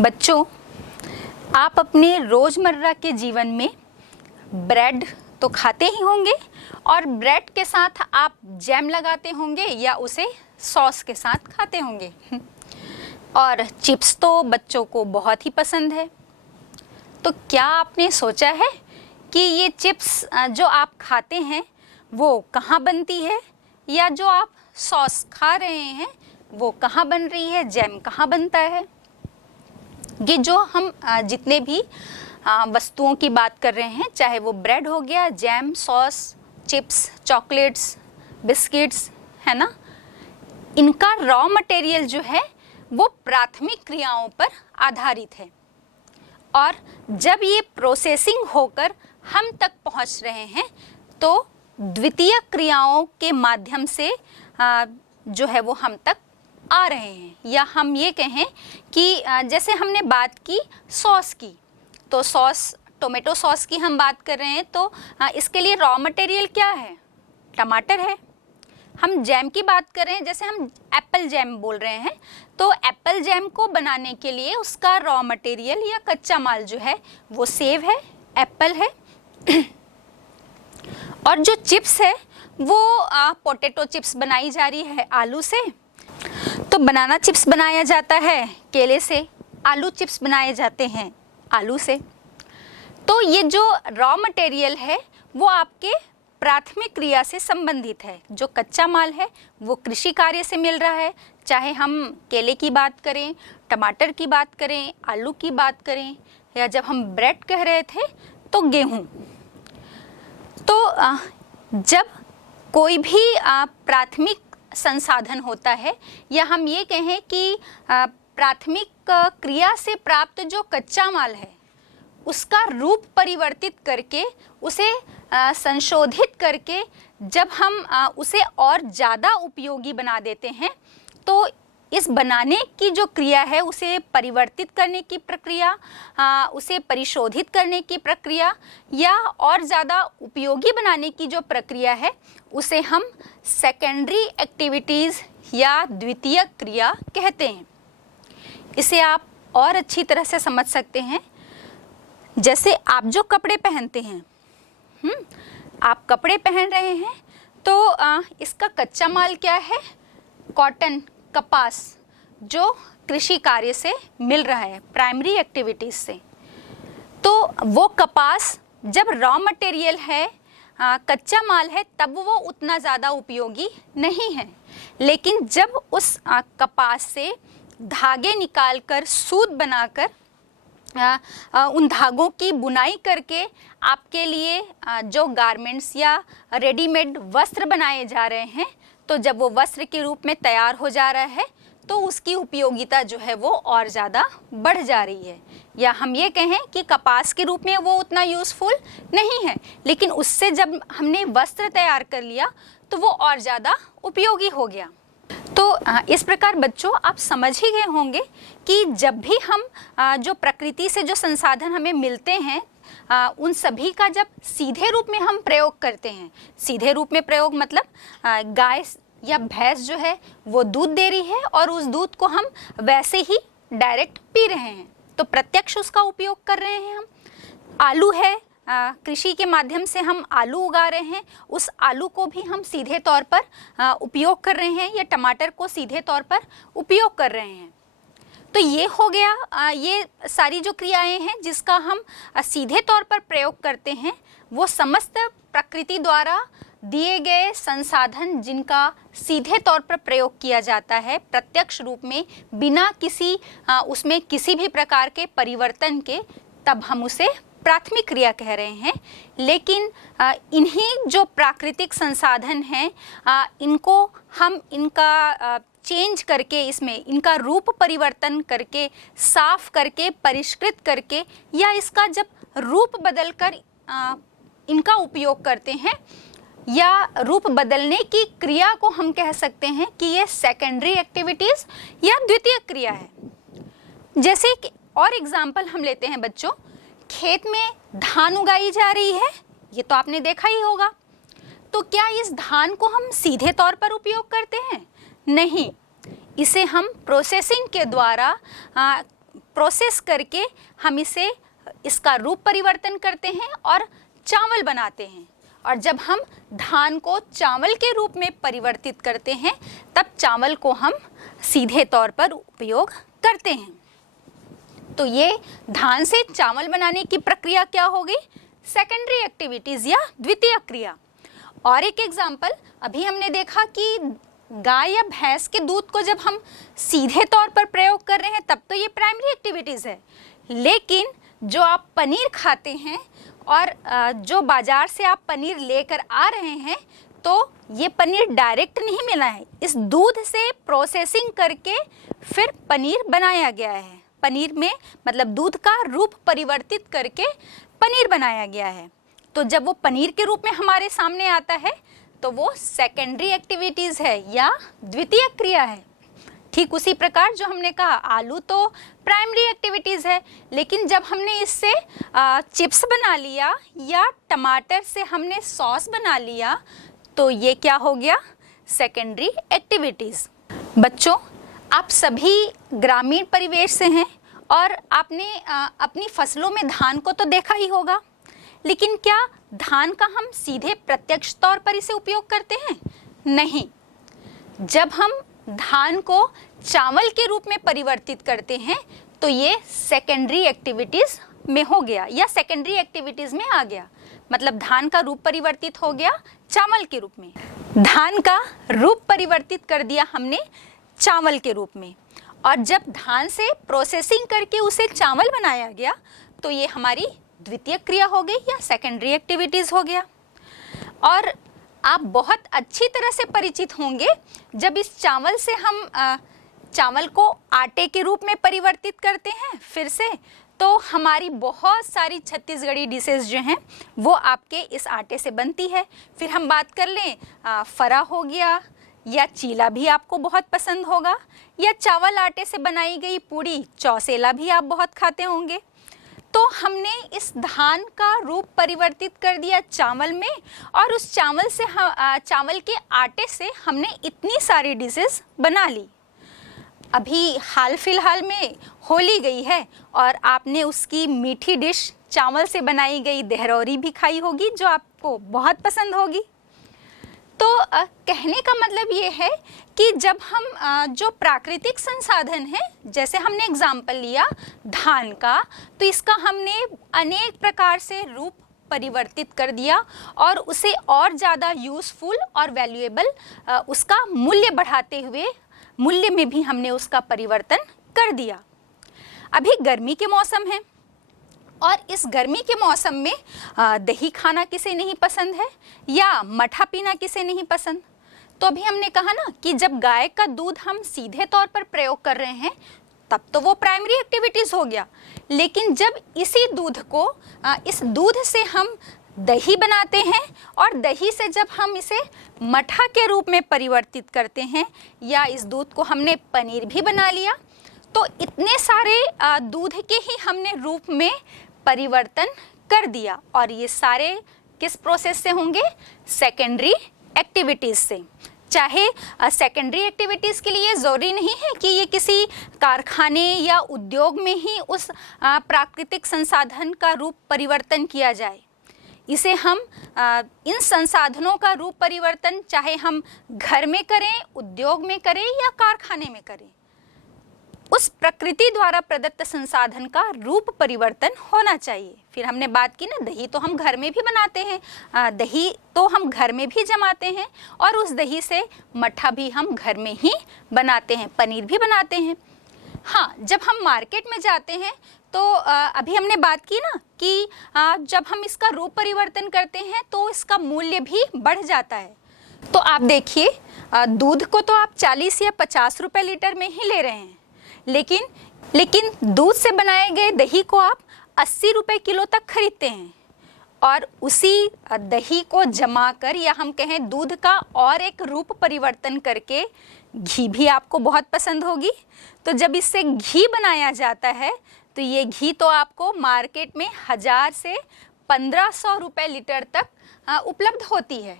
बच्चों, आप अपने रोज़मर्रा के जीवन में ब्रेड तो खाते ही होंगे और ब्रेड के साथ आप जैम लगाते होंगे या उसे सॉस के साथ खाते होंगे। और चिप्स तो बच्चों को बहुत ही पसंद है। तो क्या आपने सोचा है कि ये चिप्स जो आप खाते हैं वो कहाँ बनती है, या जो आप सॉस खा रहे हैं वो कहाँ बन रही है, जैम कहाँ बनता है? ये जो हम जितने भी वस्तुओं की बात कर रहे हैं, चाहे वो ब्रेड हो गया, jam, sauce, chips, chocolates, biscuits, है ना, इनका रॉ मटेरियल जो है वो प्राथमिक क्रियाओं पर आधारित है। और जब ये प्रोसेसिंग होकर हम तक पहुंच रहे हैं तो द्वितीय क्रियाओं के माध्यम से जो है वो हम तक आ रहे हैं। या हम ये कहें कि जैसे हमने बात की सॉस की, तो सॉस, टोमेटो सॉस की हम बात कर रहे हैं, तो इसके लिए रॉ मटेरियल क्या है? टमाटर है। हम जैम की बात कर रहे हैं, जैसे हम एप्पल जैम बोल रहे हैं, तो एप्पल जैम को बनाने के लिए उसका रॉ मटेरियल या कच्चा माल जो है वो सेब है, एप्पल है। और जो चिप्स है वो पोटैटो चिप्स बनाई जा रही है आलू से, तो बनाना चिप्स बनाया जाता है केले से, आलू चिप्स बनाए जाते हैं आलू से। तो ये जो रॉ मटेरियल है वो आपके प्राथमिक क्रिया से संबंधित है। जो कच्चा माल है वो कृषि कार्य से मिल रहा है, चाहे हम केले की बात करें, टमाटर की बात करें, आलू की बात करें, या जब हम ब्रेड कह रहे थे तो गेहूँ। तो जब कोई भी प्राथमिक संसाधन होता है, या हम ये कहें कि प्राथमिक क्रिया से प्राप्त जो कच्चा माल है उसका रूप परिवर्तित करके, उसे संशोधित करके जब हम उसे और ज़्यादा उपयोगी बना देते हैं, तो इस बनाने की जो क्रिया है, उसे परिवर्तित करने की प्रक्रिया, उसे परिशोधित करने की प्रक्रिया, या और ज़्यादा उपयोगी बनाने की जो प्रक्रिया है, उसे हम सेकेंडरी एक्टिविटीज़ या द्वितीय क्रिया कहते हैं। इसे आप और अच्छी तरह से समझ सकते हैं, जैसे आप जो कपड़े पहनते हैं, आप कपड़े पहन रहे हैं, तो इसका कच्चा माल क्या है? कॉटन, कपास, जो कृषि कार्य से मिल रहा है, प्राइमरी एक्टिविटीज से। तो वो कपास जब रॉ मटेरियल है, कच्चा माल है, तब वो उतना ज़्यादा उपयोगी नहीं है। लेकिन जब उस कपास से धागे निकालकर सूत बनाकर उन धागों की बुनाई करके आपके लिए जो गारमेंट्स या रेडीमेड वस्त्र बनाए जा रहे हैं, तो जब वो वस्त्र के रूप में तैयार हो जा रहा है तो उसकी उपयोगिता जो है वो और ज़्यादा बढ़ जा रही है। या हम ये कहें कि कपास के रूप में वो उतना यूज़फुल नहीं है, लेकिन उससे जब हमने वस्त्र तैयार कर लिया तो वो और ज़्यादा उपयोगी हो गया। तो इस प्रकार बच्चों, आप समझ ही गए होंगे कि जब भी हम जो प्रकृति से जो संसाधन हमें मिलते हैं, उन सभी का जब सीधे रूप में हम प्रयोग करते हैं, सीधे रूप में प्रयोग मतलब गाय या भैंस जो है वो दूध दे रही है और उस दूध को हम वैसे ही डायरेक्ट पी रहे हैं, तो प्रत्यक्ष उसका उपयोग कर रहे हैं हम। आलू है, कृषि के माध्यम से हम आलू उगा रहे हैं, उस आलू को भी हम सीधे तौर पर उपयोग कर रहे हैं, या टमाटर को सीधे तौर पर उपयोग कर रहे हैं। तो ये हो गया, ये सारी जो क्रियाएं हैं जिसका हम सीधे तौर पर प्रयोग करते हैं, वो समस्त प्रकृति द्वारा दिए गए संसाधन जिनका सीधे तौर पर प्रयोग किया जाता है प्रत्यक्ष रूप में, बिना किसी उसमें किसी भी प्रकार के परिवर्तन के, तब हम उसे प्राथमिक क्रिया कह रहे हैं। लेकिन इन्हीं जो प्राकृतिक संसाधन हैं, इनको हम इनका चेंज करके, इसमें इनका रूप परिवर्तन करके, साफ करके, परिष्कृत करके, या इसका जब रूप बदलकर इनका उपयोग करते हैं, या रूप बदलने की क्रिया को हम कह सकते हैं कि ये सेकेंडरी एक्टिविटीज़ या द्वितीय क्रिया है। जैसे कि और एग्जाम्पल हम लेते हैं बच्चों, खेत में धान उगाई जा रही है, ये तो आपने देखा ही होगा। तो क्या इस धान को हम सीधे तौर पर उपयोग करते हैं? नहीं, इसे हम प्रोसेसिंग के द्वारा प्रोसेस करके हम इसका रूप परिवर्तन करते हैं और चावल बनाते हैं। और जब हम धान को चावल के रूप में परिवर्तित करते हैं तब चावल को हम सीधे तौर पर उपयोग करते हैं। तो ये धान से चावल बनाने की प्रक्रिया क्या हो गई? सेकेंडरी एक्टिविटीज या द्वितीय क्रिया। और एक एग्जाम्पल, अभी हमने देखा कि गाय या भैंस के दूध को जब हम सीधे तौर पर प्रयोग कर रहे हैं तब तो ये प्राइमरी एक्टिविटीज है, लेकिन जो आप पनीर खाते हैं और जो बाजार से आप पनीर लेकर आ रहे हैं तो ये पनीर डायरेक्ट नहीं मिला है, इस दूध से प्रोसेसिंग करके फिर पनीर बनाया गया है। पनीर में मतलब दूध का रूप परिवर्तित करके पनीर बनाया गया है। तो जब वो पनीर के रूप में हमारे सामने आता है तो वो सेकेंडरी एक्टिविटीज़ है या द्वितीय क्रिया है। ठीक उसी प्रकार जो हमने कहा आलू तो प्राइमरी एक्टिविटीज़ है, लेकिन जब हमने इससे चिप्स बना लिया या टमाटर से हमने सॉस बना लिया तो ये क्या हो गया? Secondary activities. बच्चों, आप सभी ग्रामीण परिवेश से हैं और आपने अपनी फसलों में धान को तो देखा ही होगा, लेकिन क्या धान का हम सीधे प्रत्यक्ष तौर पर इसे उपयोग करते हैं? नहीं। जब हम धान को चावल के रूप में परिवर्तित करते हैं तो ये सेकेंडरी एक्टिविटीज़ में हो गया या सेकेंडरी एक्टिविटीज़ में आ गया। मतलब धान का रूप परिवर्तित हो गया चावल के रूप में। धान का रूप परिवर्तित कर दिया हमने चावल के रूप में, और जब धान से प्रोसेसिंग करके उसे चावल बनाया गया तो ये हमारी द्वितीय क्रिया हो गई या सेकेंडरी एक्टिविटीज़ हो गया। और आप बहुत अच्छी तरह से परिचित होंगे जब इस चावल से हम चावल को आटे के रूप में परिवर्तित करते हैं फिर से, तो हमारी बहुत सारी छत्तीसगढ़ी डिशेस जो हैं वो आपके इस आटे से बनती है। फिर हम बात कर लें फरा हो गया, या चीला भी आपको बहुत पसंद होगा, या चावल आटे से बनाई गई पूड़ी चौसेला भी आप बहुत खाते होंगे। तो हमने इस धान का रूप परिवर्तित कर दिया चावल में, और उस चावल से चावल के आटे से हमने इतनी सारी डिशेस बना ली। अभी हाल फिलहाल में होली गई है और आपने उसकी मीठी डिश चावल से बनाई गई देहरौरी भी खाई होगी जो आपको बहुत पसंद होगी। तो कहने का मतलब ये है कि जब हम जो प्राकृतिक संसाधन है, जैसे हमने एग्जाम्पल लिया धान का, तो इसका हमने अनेक प्रकार से रूप परिवर्तित कर दिया और उसे और ज़्यादा यूज़फुल और वैल्यूएबल उसका मूल्य बढ़ाते हुए मूल्य में भी हमने उसका परिवर्तन कर दिया। अभी गर्मी के मौसम है और इस गर्मी के मौसम में दही खाना किसे नहीं पसंद है या मठा पीना किसे नहीं पसंद। तो अभी हमने कहा ना कि जब गाय का दूध हम सीधे तौर पर प्रयोग कर रहे हैं तब तो वो प्राइमरी एक्टिविटीज़ हो गया, लेकिन जब इसी दूध को इस दूध से हम दही बनाते हैं और दही से जब हम इसे मठा के रूप में परिवर्तित करते हैं या इस दूध को हमने पनीर भी बना लिया, तो इतने सारे दूध के ही हमने रूप में परिवर्तन कर दिया। और ये सारे किस प्रोसेस से होंगे? सेकेंडरी एक्टिविटीज़ से। चाहे सेकेंडरी एक्टिविटीज़ के लिए ज़रूरी नहीं है कि ये किसी कारखाने या उद्योग में ही उस प्राकृतिक संसाधन का रूप परिवर्तन किया जाए। इसे हम इन संसाधनों का रूप परिवर्तन चाहे हम घर में करें, उद्योग में करें या कारखाने में करें, उस प्रकृति द्वारा प्रदत्त संसाधन का रूप परिवर्तन होना चाहिए। फिर हमने बात की ना, दही तो हम घर में भी बनाते हैं, दही तो हम घर में भी जमाते हैं और उस दही से मट्ठा भी हम घर में ही बनाते हैं, पनीर भी बनाते हैं। हाँ, जब हम मार्केट में जाते हैं तो अभी हमने बात की ना कि जब हम इसका रूप परिवर्तन करते हैं तो इसका मूल्य भी बढ़ जाता है। तो आप देखिए, दूध को तो आप 40 या 50 रुपए लीटर में ही ले रहे हैं, लेकिन दूध से बनाए गए दही को आप 80 रुपए किलो तक खरीदते हैं। और उसी दही को जमाकर या हम कहें दूध का और एक रूप परिवर्तन करके घी भी आपको बहुत पसंद होगी। तो जब इससे घी बनाया जाता है तो ये घी तो आपको मार्केट में 1000 से 1500 रुपए लीटर तक उपलब्ध होती है।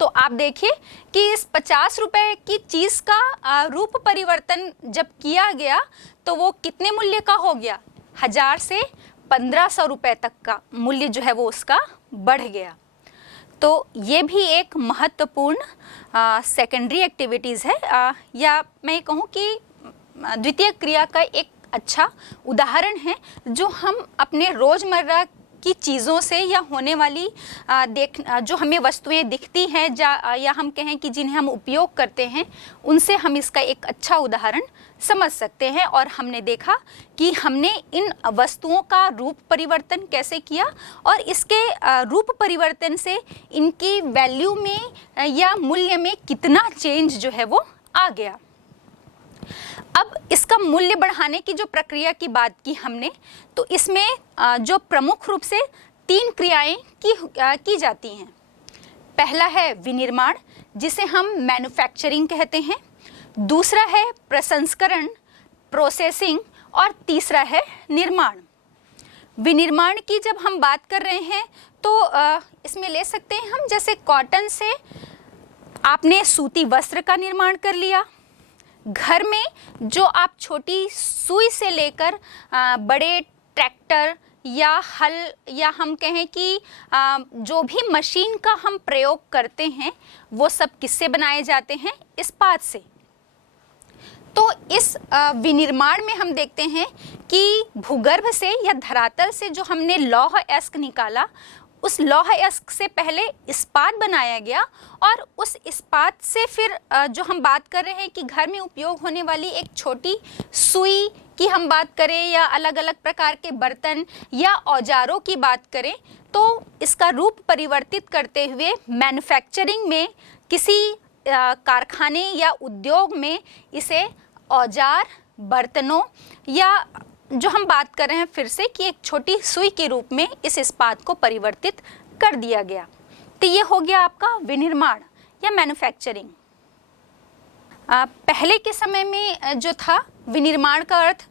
तो आप देखिए कि इस 50 रुपए की चीज़ का रूप परिवर्तन जब किया गया तो वो कितने मूल्य का हो गया, 1000 से 1500 रुपए तक का मूल्य जो है वो उसका बढ़ गया। तो ये भी एक महत्वपूर्ण सेकेंडरी एक्टिविटीज़ है, या मैं कहूँ कि द्वितीय क्रिया का एक अच्छा उदाहरण है जो हम अपने रोज़मर्रा की चीज़ों से या होने वाली जो हमें वस्तुएं दिखती हैं या हम कहें कि जिन्हें हम उपयोग करते हैं, उनसे हम इसका एक अच्छा उदाहरण समझ सकते हैं। और हमने देखा कि हमने इन वस्तुओं का रूप परिवर्तन कैसे किया और इसके रूप परिवर्तन से इनकी वैल्यू में या मूल्य में कितना चेंज जो है वो आ गया। अब इसका मूल्य बढ़ाने की जो प्रक्रिया की बात की हमने, तो इसमें जो प्रमुख रूप से 3 क्रियाएं की जाती हैं। पहला है विनिर्माण, जिसे हम मैन्युफैक्चरिंग कहते हैं, दूसरा है प्रसंस्करण प्रोसेसिंग, और तीसरा है निर्माण। विनिर्माण की जब हम बात कर रहे हैं तो इसमें ले सकते हैं हम, जैसे कॉटन से आपने सूती वस्त्र का निर्माण कर लिया, घर में जो आप छोटी सुई से लेकर बड़े ट्रैक्टर या हल या हम कहें कि जो भी मशीन का हम प्रयोग करते हैं वो सब किससे बनाए जाते हैं, इस्पात से। तो इस विनिर्माण में हम देखते हैं कि भूगर्भ से या धरातल से जो हमने लौह अयस्क निकाला, उस लौह अयस्क से पहले इस्पात बनाया गया और उस इस्पात से फिर जो हम बात कर रहे हैं कि घर में उपयोग होने वाली एक छोटी सुई की हम बात करें या अलग अलग प्रकार के बर्तन या औजारों की बात करें, तो इसका रूप परिवर्तित करते हुए मैन्युफैक्चरिंग में किसी कारखाने या उद्योग में इसे औजार, बर्तनों या जो हम बात कर रहे हैं फिर से कि एक छोटी सुई के रूप में इस इस्पात को परिवर्तित कर दिया गया। तो ये हो गया आपका विनिर्माण या मैन्युफैक्चरिंग। पहले के समय में जो था विनिर्माण का अर्थ,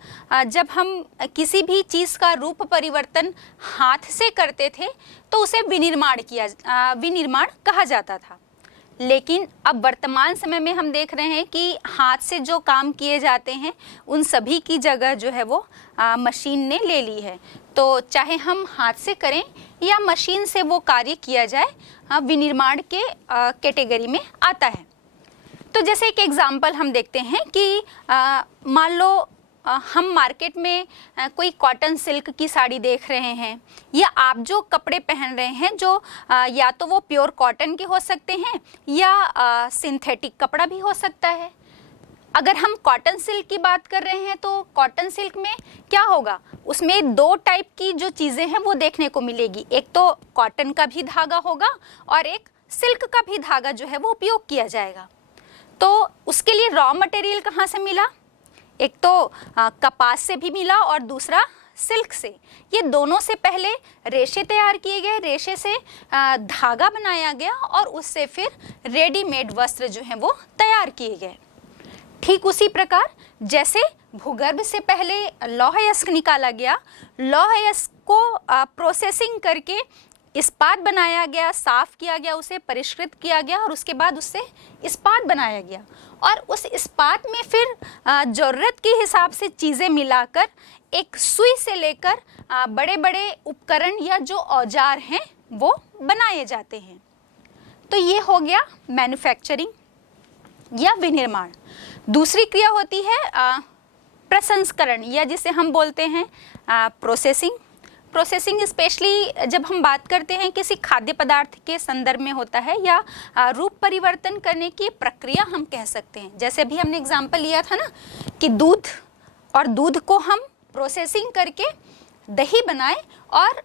जब हम किसी भी चीज़ का रूप परिवर्तन हाथ से करते थे तो उसे विनिर्माण कहा जाता था। लेकिन अब वर्तमान समय में हम देख रहे हैं कि हाथ से जो काम किए जाते हैं उन सभी की जगह जो है वो मशीन ने ले ली है। तो चाहे हम हाथ से करें या मशीन से वो कार्य किया जाए, विनिर्माण के कैटेगरी में आता है। तो जैसे एक एग्जांपल हम देखते हैं कि मान लो हम मार्केट में कोई कॉटन सिल्क की साड़ी देख रहे हैं, या आप जो कपड़े पहन रहे हैं जो या तो वो प्योर कॉटन के हो सकते हैं या सिंथेटिक कपड़ा भी हो सकता है। अगर हम कॉटन सिल्क की बात कर रहे हैं तो कॉटन सिल्क में क्या होगा, उसमें 2 टाइप की जो चीज़ें हैं वो देखने को मिलेगी। एक तो कॉटन का भी धागा होगा और एक सिल्क का भी धागा जो है वो उपयोग किया जाएगा। तो उसके लिए रॉ मटेरियल कहाँ से मिला, एक तो कपास से भी मिला और दूसरा सिल्क से। ये दोनों से पहले रेशे तैयार किए गए, रेशे से धागा बनाया गया और उससे फिर रेडीमेड वस्त्र जो हैं वो तैयार किए गए। ठीक उसी प्रकार जैसे भूगर्भ से पहले लौह अयस्क निकाला गया, लौह अयस्क को प्रोसेसिंग करके इस्पात बनाया गया, साफ किया गया, उसे परिष्कृत किया गया और उसके बाद उससे इस्पात बनाया गया। और उस इस्पात में फिर ज़रूरत के हिसाब से चीज़ें मिलाकर एक सुई से लेकर बड़े बड़े उपकरण या जो औजार हैं वो बनाए जाते हैं। तो ये हो गया मैन्युफैक्चरिंग या विनिर्माण। दूसरी क्रिया होती है प्रसंस्करण या जिसे हम बोलते हैं प्रोसेसिंग। प्रोसेसिंग स्पेशली जब हम बात करते हैं किसी खाद्य पदार्थ के संदर्भ में होता है या रूप परिवर्तन करने की प्रक्रिया हम कह सकते हैं। जैसे भी हमने एग्जाम्पल लिया था ना कि दूध को हम प्रोसेसिंग करके दही बनाए और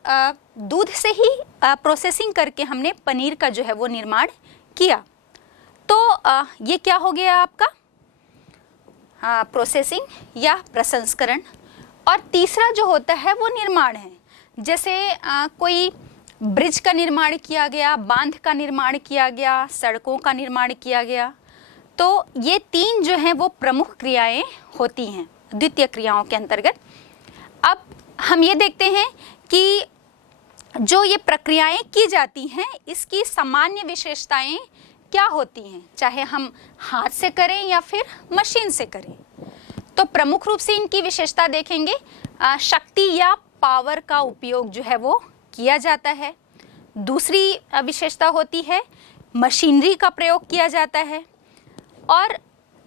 दूध से ही प्रोसेसिंग करके हमने पनीर का जो है वो निर्माण किया। तो ये क्या हो गया आपका प्रोसेसिंग या प्रसंस्करण। और तीसरा जो होता है वो निर्माण है। जैसे कोई ब्रिज का निर्माण किया गया, बांध का निर्माण किया गया, सड़कों का निर्माण किया गया। तो ये 3 जो हैं वो प्रमुख क्रियाएं होती हैं द्वितीय क्रियाओं के अंतर्गत। अब हम ये देखते हैं कि जो ये प्रक्रियाएं की जाती हैं इसकी सामान्य विशेषताएं क्या होती हैं, चाहे हम हाथ से करें या फिर मशीन से करें। तो प्रमुख रूप से इनकी विशेषता देखेंगे, शक्ति या पावर का उपयोग जो है वो किया जाता है। दूसरी विशेषता होती है मशीनरी का प्रयोग किया जाता है। और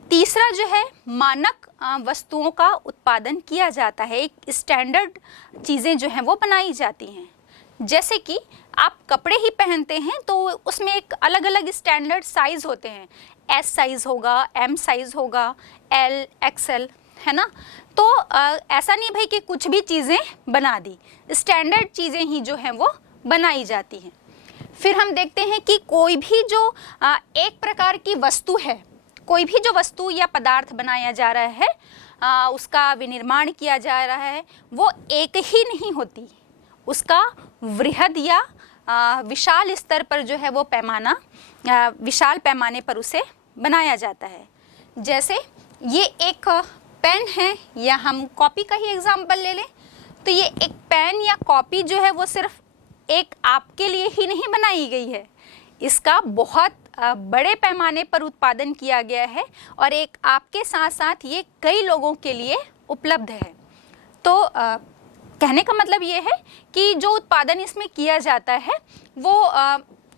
तीसरा जो है मानक वस्तुओं का उत्पादन किया जाता है, एक स्टैंडर्ड चीज़ें जो हैं वो बनाई जाती हैं। जैसे कि आप कपड़े ही पहनते हैं तो उसमें एक अलग अलग स्टैंडर्ड साइज होते हैं, एस साइज होगा, एम साइज होगा, एल, एक्सएल, है ना। तो ऐसा नहीं भाई कि कुछ भी चीज़ें बना दी, स्टैंडर्ड चीज़ें ही जो हैं वो बनाई जाती हैं। फिर हम देखते हैं कि कोई भी जो एक प्रकार की वस्तु है, कोई भी जो वस्तु या पदार्थ बनाया जा रहा है, उसका विनिर्माण किया जा रहा है, वो एक ही नहीं होती, उसका वृहद या विशाल स्तर पर जो है वो पैमाना, विशाल पैमाने पर उसे बनाया जाता है। जैसे ये एक पेन है, या हम कॉपी का ही एग्जाम्पल ले लें, तो ये एक पेन या कॉपी जो है वो सिर्फ एक आपके लिए ही नहीं बनाई गई है, इसका बहुत बड़े पैमाने पर उत्पादन किया गया है और एक आपके साथ साथ ये कई लोगों के लिए उपलब्ध है। तो कहने का मतलब ये है कि जो उत्पादन इसमें किया जाता है वो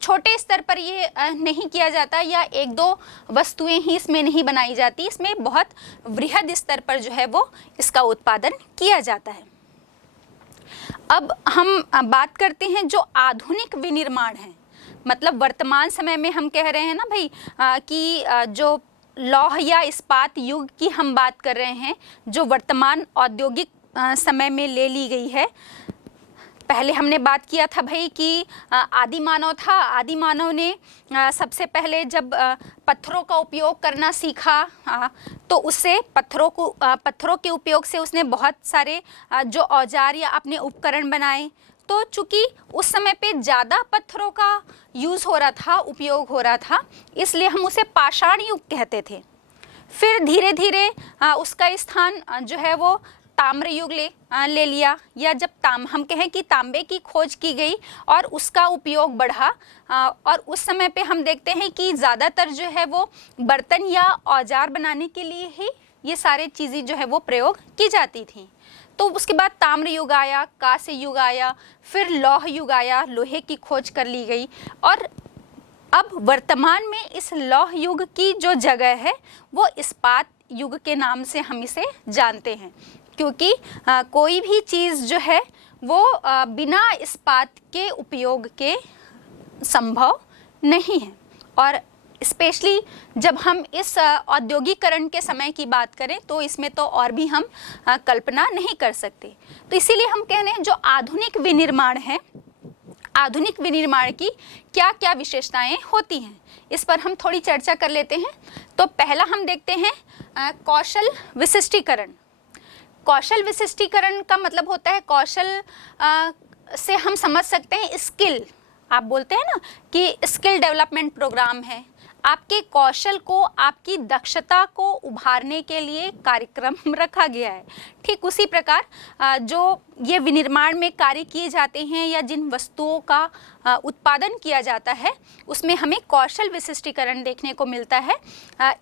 छोटे स्तर पर ये नहीं किया जाता, या एक दो वस्तुएं ही इसमें नहीं बनाई जाती, इसमें बहुत वृहद स्तर पर जो है वो इसका उत्पादन किया जाता है। अब हम बात करते हैं जो आधुनिक विनिर्माण है, मतलब वर्तमान समय में हम कह रहे हैं ना भाई कि जो लौह या इस्पात युग की हम बात कर रहे हैं, जो वर्तमान औद्योगिक समय में ले ली गई है। पहले हमने बात किया था भाई कि आदि मानव था, आदि मानव ने सबसे पहले जब पत्थरों का उपयोग करना सीखा, तो उससे पत्थरों के उपयोग से उसने बहुत सारे जो औजार या अपने उपकरण बनाए। तो चूँकि उस समय पे ज़्यादा पत्थरों का यूज़ हो रहा था, उपयोग हो रहा था, इसलिए हम उसे पाषाण युग कहते थे। फिर धीरे धीरे उसका स्थान जो है वो ताम्र युग ले लिया, या जब हम कहें कि तांबे की खोज की गई और उसका उपयोग बढ़ा, और उस समय पे हम देखते हैं कि ज़्यादातर जो है वो बर्तन या औजार बनाने के लिए ही ये सारे चीज़ें जो है वो प्रयोग की जाती थी। तो उसके बाद ताम्र युग आया, कांस्य युग आया, फिर लौह युग आया, लोहे की खोज कर ली गई, और अब वर्तमान में इस लौह युग की जो जगह है वो इस्पात युग के नाम से हम इसे जानते हैं, क्योंकि कोई भी चीज़ जो है वो बिना इस्पात के उपयोग के संभव नहीं है। और स्पेशली जब हम इस औद्योगिकरण के समय की बात करें तो इसमें तो और भी हम कल्पना नहीं कर सकते। तो इसीलिए हम कह रहे हैं जो आधुनिक विनिर्माण है, आधुनिक विनिर्माण की क्या क्या विशेषताएं होती हैं, इस पर हम थोड़ी चर्चा कर लेते हैं। तो पहला हम देखते हैं कौशल विशिष्टीकरण। कौशल विशिष्टीकरण का मतलब होता है, कौशल से हम समझ सकते हैं स्किल। आप बोलते हैं ना कि स्किल डेवलपमेंट प्रोग्राम है, आपके कौशल को, आपकी दक्षता को उभारने के लिए कार्यक्रम रखा गया है। ठीक उसी प्रकार जो ये विनिर्माण में कार्य किए जाते हैं या जिन वस्तुओं का उत्पादन किया जाता है उसमें हमें कौशल विशिष्टीकरण देखने को मिलता है,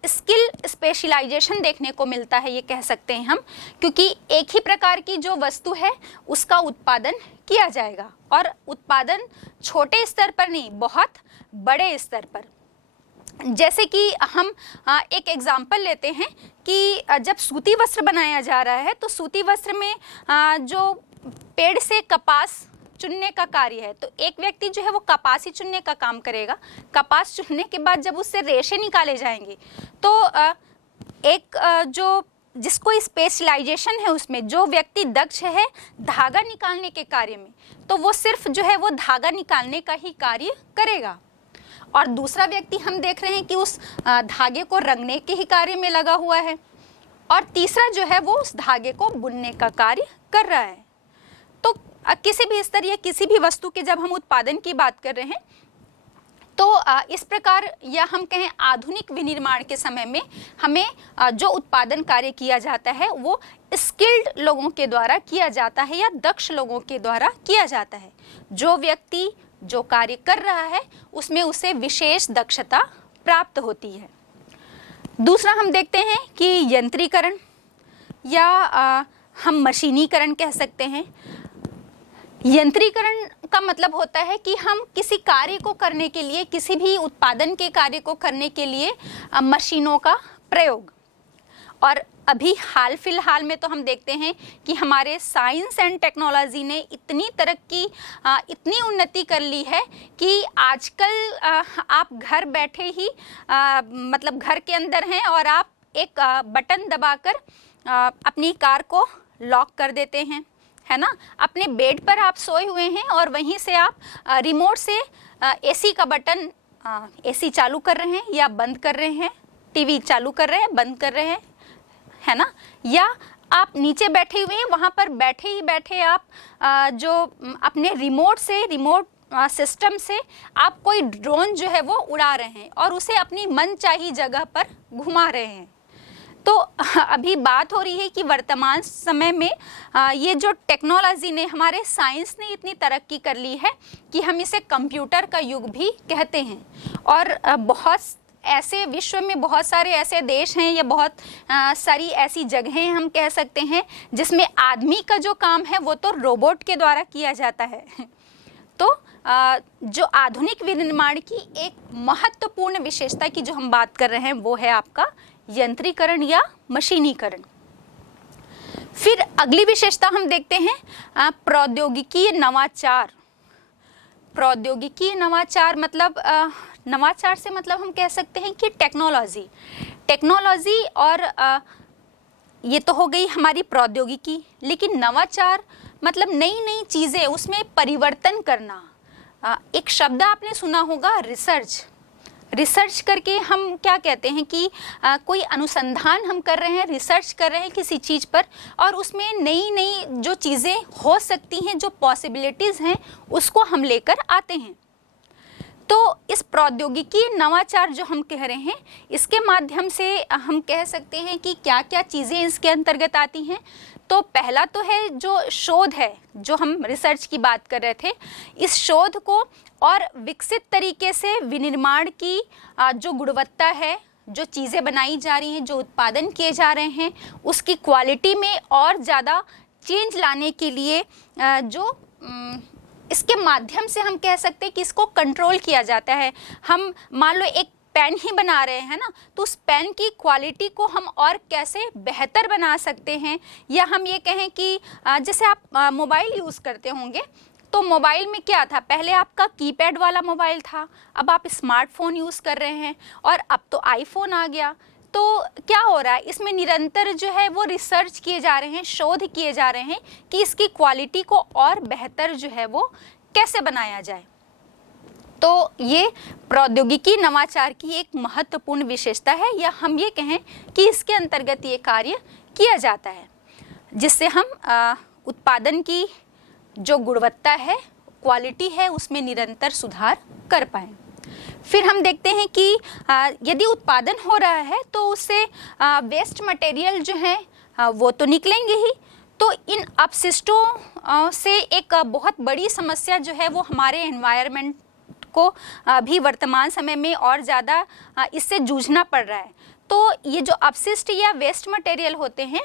स्किल स्पेशलाइजेशन देखने को मिलता है, ये कह सकते हैं हम, क्योंकि एक ही प्रकार की जो वस्तु है उसका उत्पादन किया जाएगा, और उत्पादन छोटे स्तर पर नहीं, बहुत बड़े स्तर पर। जैसे कि हम एक एग्जाम्पल लेते हैं कि जब सूती वस्त्र बनाया जा रहा है तो सूती वस्त्र में जो पेड़ से कपास चुनने का कार्य है, तो एक व्यक्ति जो है वो कपास ही चुनने का काम करेगा। कपास चुनने के बाद जब उससे रेशे निकाले जाएंगे तो एक जो जिसको स्पेशलाइजेशन है उसमें जो व्यक्ति दक्ष है धागा निकालने के कार्य में, तो वो सिर्फ जो है वो धागा निकालने का ही कार्य करेगा, और दूसरा व्यक्ति हम देख रहे हैं कि उस धागे को रंगने के ही कार्य में लगा हुआ है, और तीसरा जो है वो उस धागे को बुनने का कार्य कर रहा है। तो किसी भी स्तर या किसी भी वस्तु के जब हम उत्पादन की बात कर रहे हैं तो इस प्रकार, या हम कहें आधुनिक विनिर्माण के समय में हमें जो उत्पादन कार्य किया जाता है वो स्किल्ड लोगों के द्वारा किया जाता है या दक्ष लोगों के द्वारा किया जाता है। जो व्यक्ति जो कार्य कर रहा है उसमें उसे विशेष दक्षता प्राप्त होती है। दूसरा हम देखते हैं कि यंत्रीकरण या हम मशीनीकरण कह सकते हैं। यंत्रीकरण का मतलब होता है कि हम किसी कार्य को करने के लिए, किसी भी उत्पादन के कार्य को करने के लिए मशीनों का प्रयोग। और अभी हाल फिलहाल में तो हम देखते हैं कि हमारे साइंस एंड टेक्नोलॉजी ने इतनी तरक्की, इतनी उन्नति कर ली है कि आजकल आप घर बैठे ही मतलब घर के अंदर हैं और आप एक बटन दबाकर अपनी कार को लॉक कर देते हैं, है ना। अपने बेड पर आप सोए हुए हैं और वहीं से आप रिमोट से एसी का बटन, एसी चालू कर रहे हैं या बंद कर रहे हैं, टीवी चालू कर रहे हैं, बंद कर रहे हैं, है ना। या आप नीचे बैठे हुए हैं, वहाँ पर बैठे ही बैठे आप जो अपने रिमोट सिस्टम से आप कोई ड्रोन जो है वो उड़ा रहे हैं और उसे अपनी मनचाही जगह पर घुमा रहे हैं। तो अभी बात हो रही है कि वर्तमान समय में ये जो टेक्नोलॉजी ने, हमारे साइंस ने इतनी तरक्की कर ली है कि हम इसे कंप्यूटर का युग भी कहते हैं। और बहुत ऐसे विश्व में बहुत सारे ऐसे देश हैं या बहुत सारी ऐसी जगहें हम कह सकते हैं जिसमें आदमी का जो काम है वो तो रोबोट के द्वारा किया जाता है। तो जो आधुनिक विनिर्माण की एक महत्वपूर्ण विशेषता की जो हम बात कर रहे हैं वो है आपका यंत्रीकरण या मशीनीकरण। फिर अगली विशेषता हम देखते हैं प्रौद्योगिकी नवाचार। प्रौद्योगिकी नवाचार मतलब नवाचार से मतलब हम कह सकते हैं कि टेक्नोलॉजी और ये तो हो गई हमारी प्रौद्योगिकी, लेकिन नवाचार मतलब नई नई चीज़ें, उसमें परिवर्तन करना। एक शब्द आपने सुना होगा, रिसर्च करके हम क्या कहते हैं कि कोई अनुसंधान हम कर रहे हैं, रिसर्च कर रहे हैं किसी चीज़ पर और उसमें नई नई जो चीज़ें हो सकती हैं, जो पॉसिबिलिटीज़ हैं, उसको हम लेकर आते हैं। तो इस प्रौद्योगिकी नवाचार जो हम कह रहे हैं, इसके माध्यम से हम कह सकते हैं कि क्या क्या चीज़ें इसके अंतर्गत आती हैं। तो पहला तो है जो शोध है, जो हम रिसर्च की बात कर रहे थे, इस शोध को और विकसित तरीके से विनिर्माण की जो गुणवत्ता है, जो चीज़ें बनाई जा रही हैं, जो उत्पादन किए जा रहे हैं, उसकी क्वालिटी में और ज़्यादा चेंज लाने के लिए जो इसके माध्यम से हम कह सकते हैं कि इसको कंट्रोल किया जाता है। हम मान लो एक पेन ही बना रहे हैं ना, तो उस पेन की क्वालिटी को हम और कैसे बेहतर बना सकते हैं। या हम ये कहें कि जैसे आप मोबाइल यूज़ करते होंगे, तो मोबाइल में क्या था, पहले आपका कीपैड वाला मोबाइल था, अब आप स्मार्टफोन यूज़ कर रहे हैं और अब तो आईफोन आ गया। तो क्या हो रहा है, इसमें निरंतर जो है वो रिसर्च किए जा रहे हैं, शोध किए जा रहे हैं कि इसकी क्वालिटी को और बेहतर जो है वो कैसे बनाया जाए। तो ये प्रौद्योगिकी नवाचार की एक महत्वपूर्ण विशेषता है, या हम ये कहें कि इसके अंतर्गत ये कार्य किया जाता है, जिससे हम उत्पादन की जो गुणवत्ता है, क्वालिटी है, उसमें निरंतर सुधार कर पाएँ। फिर हम देखते हैं कि यदि उत्पादन हो रहा है तो उससे वेस्ट मटेरियल जो है वो तो निकलेंगे ही। तो इन अपशिष्टों से एक बहुत बड़ी समस्या जो है वो हमारे एनवायरनमेंट को भी वर्तमान समय में और ज़्यादा इससे जूझना पड़ रहा है। तो ये जो अपशिष्ट या वेस्ट मटेरियल होते हैं,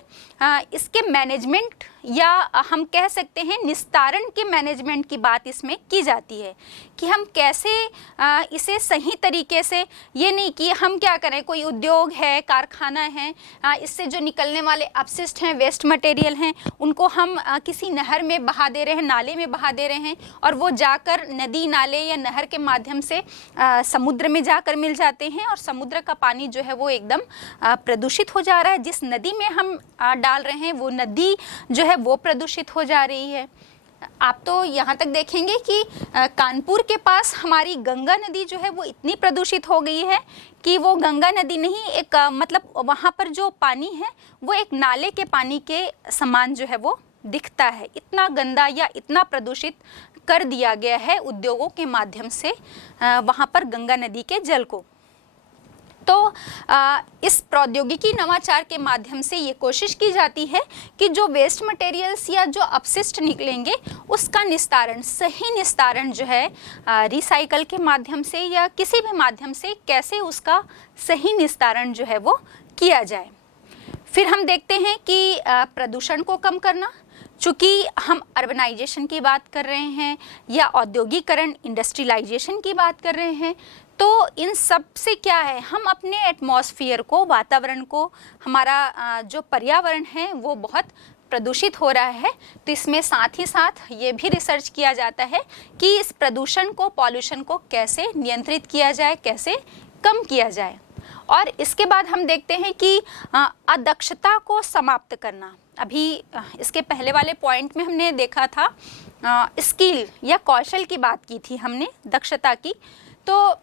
इसके मैनेजमेंट या हम कह सकते हैं निस्तारण के मैनेजमेंट की बात इसमें की जाती है कि हम कैसे इसे सही तरीके से, ये नहीं कि हम क्या करें, कोई उद्योग है, कारखाना है, इससे जो निकलने वाले अपशिष्ट हैं, वेस्ट मटेरियल हैं, उनको हम किसी नहर में बहा दे रहे हैं, नाले में बहा दे रहे हैं और वो जाकर नदी, नाले या नहर के माध्यम से समुद्र में जाकर मिल जाते हैं और समुद्र का पानी जो है वो एकदम प्रदूषित हो जा रहा है। जिस नदी में हम डाल रहे हैं वो नदी जो है वो प्रदूषित हो जा रही है। आप तो यहाँ तक देखेंगे कि कानपुर के पास हमारी गंगा नदी जो है वो इतनी प्रदूषित हो गई है कि वो गंगा नदी नहीं, एक मतलब वहाँ पर जो पानी है वो एक नाले के पानी के समान जो है वो दिखता है। इतना गंदा या इतना प्रदूषित कर दिया गया है उद्योगों के माध्यम से वहाँ पर गंगा नदी के जल को। तो इस प्रौद्योगिकी नवाचार के माध्यम से ये कोशिश की जाती है कि जो वेस्ट मटेरियल्स या जो अपशिष्ट निकलेंगे उसका निस्तारण, सही निस्तारण जो है रिसाइकल के माध्यम से या किसी भी माध्यम से कैसे उसका सही निस्तारण जो है वो किया जाए। फिर हम देखते हैं कि प्रदूषण को कम करना, चूँकि हम अर्बनाइजेशन की बात कर रहे हैं या औद्योगिकरण, इंडस्ट्रियलाइजेशन की बात कर रहे हैं, तो इन सब से क्या है, हम अपने एटमॉस्फेयर को, वातावरण को, हमारा जो पर्यावरण है वो बहुत प्रदूषित हो रहा है। तो इसमें साथ ही साथ ये भी रिसर्च किया जाता है कि इस प्रदूषण को, पॉल्यूशन को कैसे नियंत्रित किया जाए, कैसे कम किया जाए। और इसके बाद हम देखते हैं कि अदक्षता को समाप्त करना। अभी इसके पहले वाले पॉइंट में हमने देखा था स्किल या कौशल की बात की थी हमने, दक्षता की। तो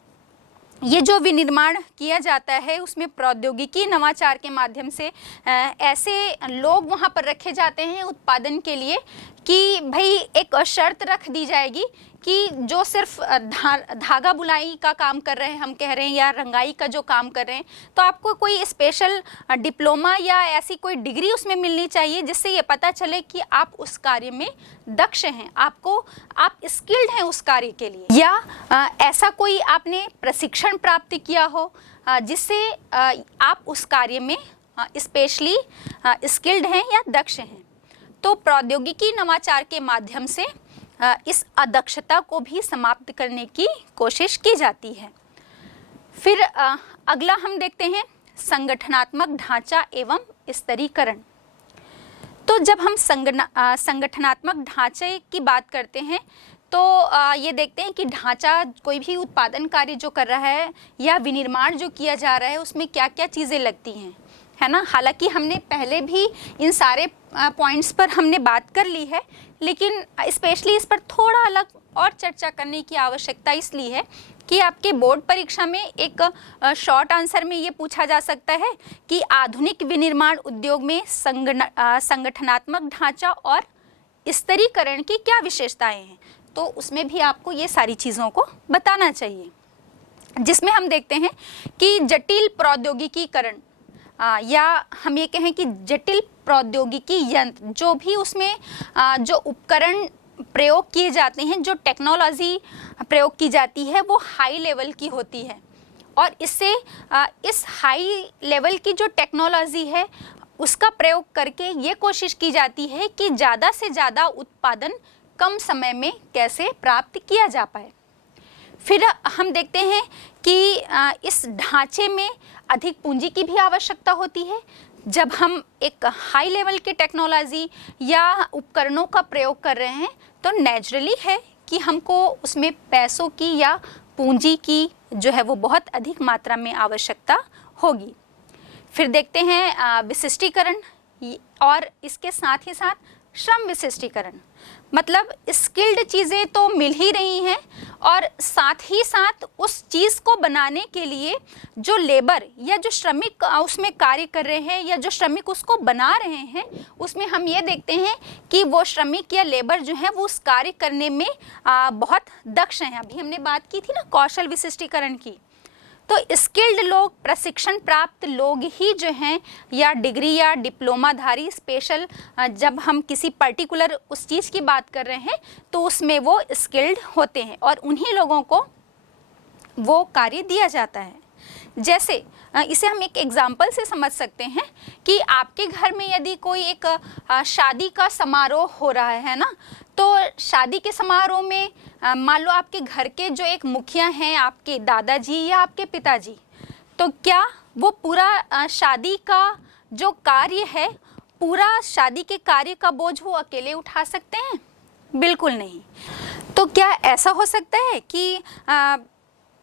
ये जो विनिर्माण किया जाता है उसमें प्रौद्योगिकी नवाचार के माध्यम से ऐसे लोग वहाँ पर रखे जाते हैं उत्पादन के लिए कि भाई एक शर्त रख दी जाएगी कि जो सिर्फ धागा बुनाई का काम कर रहे हैं, हम कह रहे हैं, या रंगाई का जो काम कर रहे हैं, तो आपको कोई स्पेशल डिप्लोमा या ऐसी कोई डिग्री उसमें मिलनी चाहिए जिससे ये पता चले कि आप उस कार्य में दक्ष हैं, आप स्किल्ड हैं उस कार्य के लिए। या ऐसा कोई आपने प्रशिक्षण प्राप्त किया हो जिससे आप उस कार्य में स्पेशली स्किल्ड हैं या दक्ष हैं। तो प्रौद्योगिकी नवाचार के माध्यम से इस अदक्षता को भी समाप्त करने की कोशिश की जाती है। फिर अगला हम देखते हैं संगठनात्मक ढांचा एवं स्तरीकरण। तो जब हम संगठनात्मक ढांचे की बात करते हैं तो ये देखते हैं कि ढांचा, कोई भी उत्पादन कार्य जो कर रहा है या विनिर्माण जो किया जा रहा है उसमें क्या क्या चीज़ें लगती हैं, है ना। हालांकि हमने पहले भी इन सारे पॉइंट्स पर हमने बात कर ली है, लेकिन स्पेशली इस पर थोड़ा अलग और चर्चा करने की आवश्यकता इसलिए है कि आपके बोर्ड परीक्षा में एक शॉर्ट आंसर में ये पूछा जा सकता है कि आधुनिक विनिर्माण उद्योग में संगठनात्मक ढांचा और स्तरीकरण की क्या विशेषताएं हैं। तो उसमें भी आपको ये सारी चीज़ों को बताना चाहिए, जिसमें हम देखते हैं कि जटिल प्रौद्योगिकीकरण या हम ये कहें कि जटिल प्रौद्योगिकी यंत्र, जो भी उसमें जो उपकरण प्रयोग किए जाते हैं, जो टेक्नोलॉजी प्रयोग की जाती है वो हाई लेवल की होती है। और इससे इस हाई लेवल की जो टेक्नोलॉजी है उसका प्रयोग करके ये कोशिश की जाती है कि ज़्यादा से ज़्यादा उत्पादन कम समय में कैसे प्राप्त किया जा पाए। फिर हम देखते हैं कि इस ढांचे में अधिक पूंजी की भी आवश्यकता होती है। जब हम एक हाई लेवल की टेक्नोलॉजी या उपकरणों का प्रयोग कर रहे हैं तो नेचुरली है कि हमको उसमें पैसों की या पूंजी की जो है वो बहुत अधिक मात्रा में आवश्यकता होगी। फिर देखते हैं विशिष्टीकरण, और इसके साथ ही साथ श्रम विशिष्टीकरण। मतलब स्किल्ड चीज़ें तो मिल ही रही हैं और साथ ही साथ उस चीज़ को बनाने के लिए जो लेबर या जो श्रमिक उसमें कार्य कर रहे हैं या जो श्रमिक उसको बना रहे हैं, उसमें हम ये देखते हैं कि वो श्रमिक या लेबर जो है वो उस कार्य करने में बहुत दक्ष हैं। अभी हमने बात की थी ना कौशल विशिष्टीकरण की। तो स्किल्ड लोग, प्रशिक्षण प्राप्त लोग ही जो हैं या डिग्री या डिप्लोमाधारी स्पेशल, जब हम किसी पर्टिकुलर उस चीज़ की बात कर रहे हैं तो उसमें वो स्किल्ड होते हैं और उन्हीं लोगों को वो कार्य दिया जाता है। जैसे इसे हम एक एग्जाम्पल से समझ सकते हैं कि आपके घर में यदि कोई एक शादी का समारोह हो रहा है ना, तो शादी के समारोह में मान लो आपके घर के जो एक मुखिया हैं, आपके दादाजी या आपके पिताजी, तो क्या वो पूरा शादी का जो कार्य है, पूरा शादी के कार्य का बोझ वो अकेले उठा सकते हैं? बिल्कुल नहीं। तो क्या ऐसा हो सकता है कि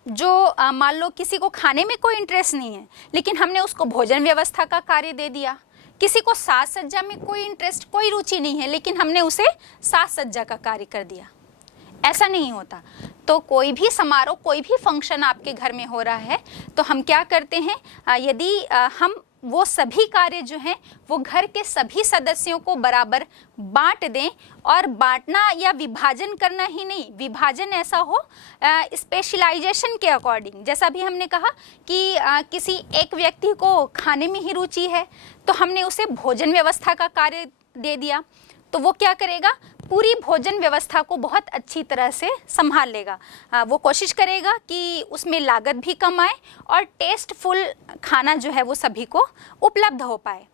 जो मान लो किसी को खाने में कोई इंटरेस्ट नहीं है लेकिन हमने उसको भोजन व्यवस्था का कार्य दे दिया, किसी को साज सज्जा में कोई इंटरेस्ट, कोई रुचि नहीं है लेकिन हमने उसे साज सज्जा का कार्य कर दिया? ऐसा नहीं होता। तो कोई भी समारोह, कोई भी फंक्शन आपके घर में हो रहा है तो हम क्या करते हैं, यदि हम वो सभी कार्य जो हैं वो घर के सभी सदस्यों को बराबर बांट दें। और बांटना या विभाजन करना ही नहीं, विभाजन ऐसा हो स्पेशलाइजेशन के अकॉर्डिंग। जैसा भी हमने कहा कि किसी एक व्यक्ति को खाने में ही रुचि है तो हमने उसे भोजन व्यवस्था का कार्य दे दिया, तो वो क्या करेगा, पूरी भोजन व्यवस्था को बहुत अच्छी तरह से संभाल लेगा। वो कोशिश करेगा कि उसमें लागत भी कम आए और टेस्टफुल खाना जो है वो सभी को उपलब्ध हो पाए।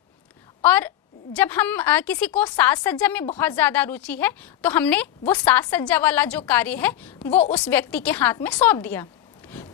और जब हम किसी को साज सज्जा में बहुत ज़्यादा रुचि है तो हमने वो साज सज्जा वाला जो कार्य है वो उस व्यक्ति के हाथ में सौंप दिया,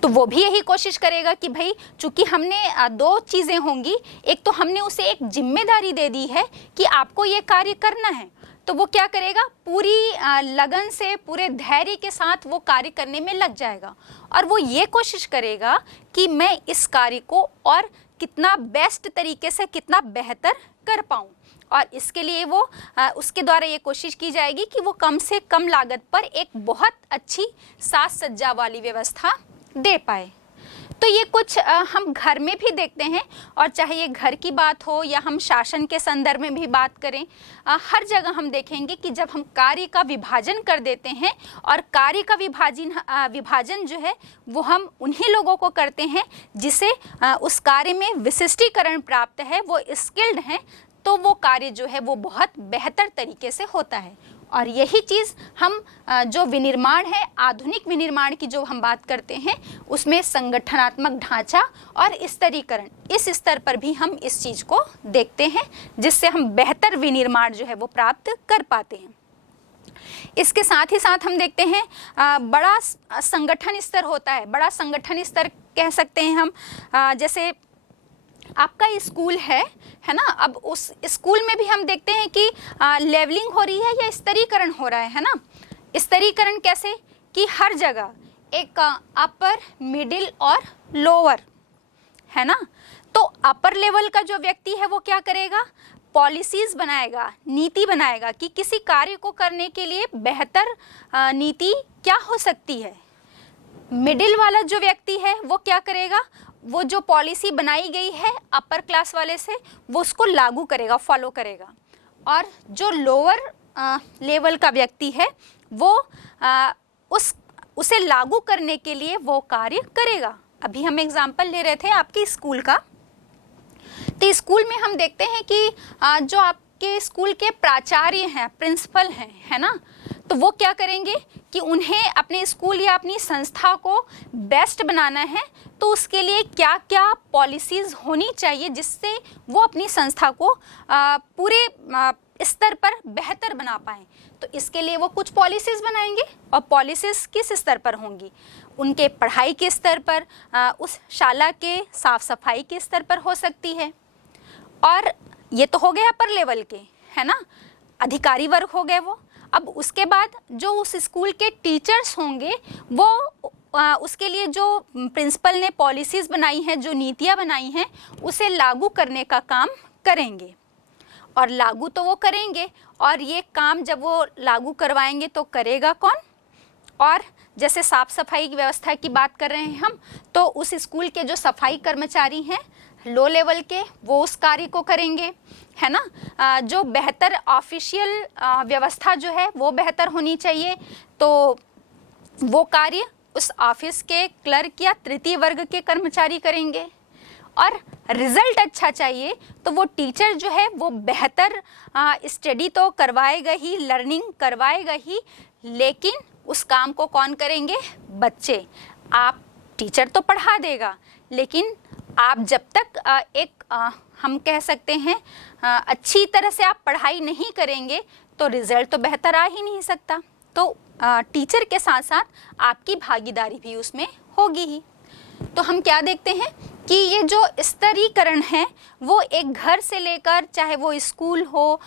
तो वो भी यही कोशिश करेगा कि भाई चूंकि हमने दो चीज़ें होंगी, एक तो हमने उसे एक जिम्मेदारी दे दी है कि आपको ये कार्य करना है, तो वो क्या करेगा, पूरी लगन से पूरे धैर्य के साथ वो कार्य करने में लग जाएगा और वो ये कोशिश करेगा कि मैं इस कार्य को और कितना बेस्ट तरीके से कितना बेहतर कर पाऊँ। और इसके लिए वो उसके द्वारा ये कोशिश की जाएगी कि वो कम से कम लागत पर एक बहुत अच्छी साज सज्जा वाली व्यवस्था दे पाए। तो ये कुछ हम घर में भी देखते हैं, और चाहे ये घर की बात हो या हम शासन के संदर्भ में भी बात करें, हर जगह हम देखेंगे कि जब हम कार्य का विभाजन कर देते हैं और कार्य का विभाजन जो है वो हम उन्हीं लोगों को करते हैं जिसे उस कार्य में विशिष्टीकरण प्राप्त है, वो स्किल्ड हैं, तो वो कार्य जो है वो बहुत बेहतर तरीके से होता है। और यही चीज़ हम जो विनिर्माण है, आधुनिक विनिर्माण की जो हम बात करते हैं, उसमें संगठनात्मक ढांचा और स्तरीकरण, इस स्तर पर भी हम इस चीज़ को देखते हैं जिससे हम बेहतर विनिर्माण जो है वो प्राप्त कर पाते हैं। इसके साथ ही साथ हम देखते हैं बड़ा संगठन स्तर होता है। बड़ा संगठन स्तर कह सकते हैं हम, जैसे आपका स्कूल है ना, अब उस स्कूल में भी हम देखते हैं कि लेवलिंग हो रही है या स्तरीकरण हो रहा है ना। स्तरीकरण कैसे कि हर जगह एक अपर, मिडिल और लोअर है ना। तो अपर लेवल का जो व्यक्ति है वो क्या करेगा, पॉलिसीज बनाएगा, नीति बनाएगा कि किसी कार्य को करने के लिए बेहतर नीति क्या हो सकती है। मिडिल वाला जो व्यक्ति है वो क्या करेगा, वो जो पॉलिसी बनाई गई है अपर क्लास वाले से वो उसको लागू करेगा, फॉलो करेगा। और जो लोअर लेवल का व्यक्ति है वो उसे लागू करने के लिए वो कार्य करेगा। अभी हम एग्जाम्पल ले रहे थे आपके स्कूल का, तो स्कूल में हम देखते हैं कि जो आपके स्कूल के प्राचार्य हैं, प्रिंसिपल हैं, है ना, तो वो क्या करेंगे कि उन्हें अपने स्कूल या अपनी संस्था को बेस्ट बनाना है, तो उसके लिए क्या क्या पॉलिसीज़ होनी चाहिए जिससे वो अपनी संस्था को पूरे स्तर पर बेहतर बना पाएँ। तो इसके लिए वो कुछ पॉलिसीज़ बनाएंगे, और पॉलिसीज़ किस स्तर पर होंगी, उनके पढ़ाई के स्तर पर, उस शाला के साफ सफाई के स्तर पर हो सकती है। और ये तो हो गया अपर लेवल के, है ना, अधिकारी वर्ग हो गए वो। अब उसके बाद जो उस स्कूल के टीचर्स होंगे वो उसके लिए जो प्रिंसिपल ने पॉलिसीज़ बनाई हैं, जो नीतियाँ बनाई हैं, उसे लागू करने का काम करेंगे। और लागू तो वो करेंगे, और ये काम जब वो लागू करवाएंगे तो करेगा कौन। और जैसे साफ़ सफाई की व्यवस्था की बात कर रहे हैं हम, तो उस स्कूल के जो सफाई कर्मचारी हैं लो लेवल के, वो उस कार्य को करेंगे, है ना। जो बेहतर ऑफिशियल व्यवस्था जो है वो बेहतर होनी चाहिए, तो वो कार्य उस ऑफिस के क्लर्क या तृतीय वर्ग के कर्मचारी करेंगे। और रिजल्ट अच्छा चाहिए तो वो टीचर जो है वो बेहतर स्टडी तो करवाएगा ही, लर्निंग करवाएगा ही, लेकिन उस काम को कौन करेंगे, बच्चे। आप टीचर तो पढ़ा देगा, लेकिन आप जब तक हम कह सकते हैं अच्छी तरह से आप पढ़ाई नहीं करेंगे तो रिज़ल्ट तो बेहतर आ ही नहीं सकता। तो टीचर के साथ साथ आपकी भागीदारी भी उसमें होगी ही। तो हम क्या देखते हैं कि ये जो स्तरीकरण है वो एक घर से लेकर, चाहे वो स्कूल हो,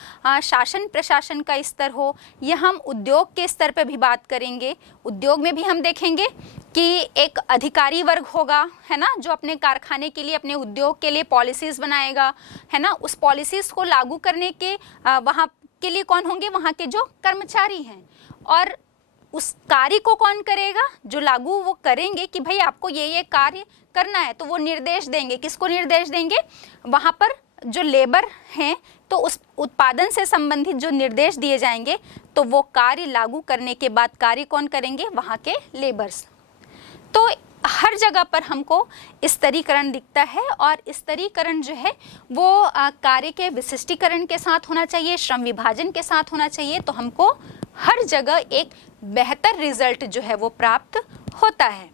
शासन प्रशासन का स्तर हो, या हम उद्योग के स्तर पर भी बात करेंगे। उद्योग में भी हम देखेंगे कि एक अधिकारी वर्ग होगा, है ना, जो अपने कारखाने के लिए, अपने उद्योग के लिए पॉलिसीज़ बनाएगा, है ना। उस पॉलिसीज़ को लागू करने के वहाँ के लिए कौन होंगे, वहाँ के जो कर्मचारी हैं। और उस कार्य को कौन करेगा? जो लागू वो करेंगे कि भाई आपको ये कार्य करना है, तो वो निर्देश देंगे। किसको निर्देश देंगे? वहाँ पर जो लेबर हैं, तो उस उत्पादन से संबंधित जो निर्देश दिए जाएंगे, तो वो कार्य लागू करने के बाद कार्य कौन करेंगे? वहाँ के लेबर्स। तो हर जगह पर हमको स्तरीकरण दिखता है, और स्तरीकरण जो है वो कार्य के विशिष्टीकरण के साथ होना चाहिए, श्रम विभाजन के साथ होना चाहिए, तो हमको हर जगह एक बेहतर रिजल्ट जो है वो प्राप्त होता है।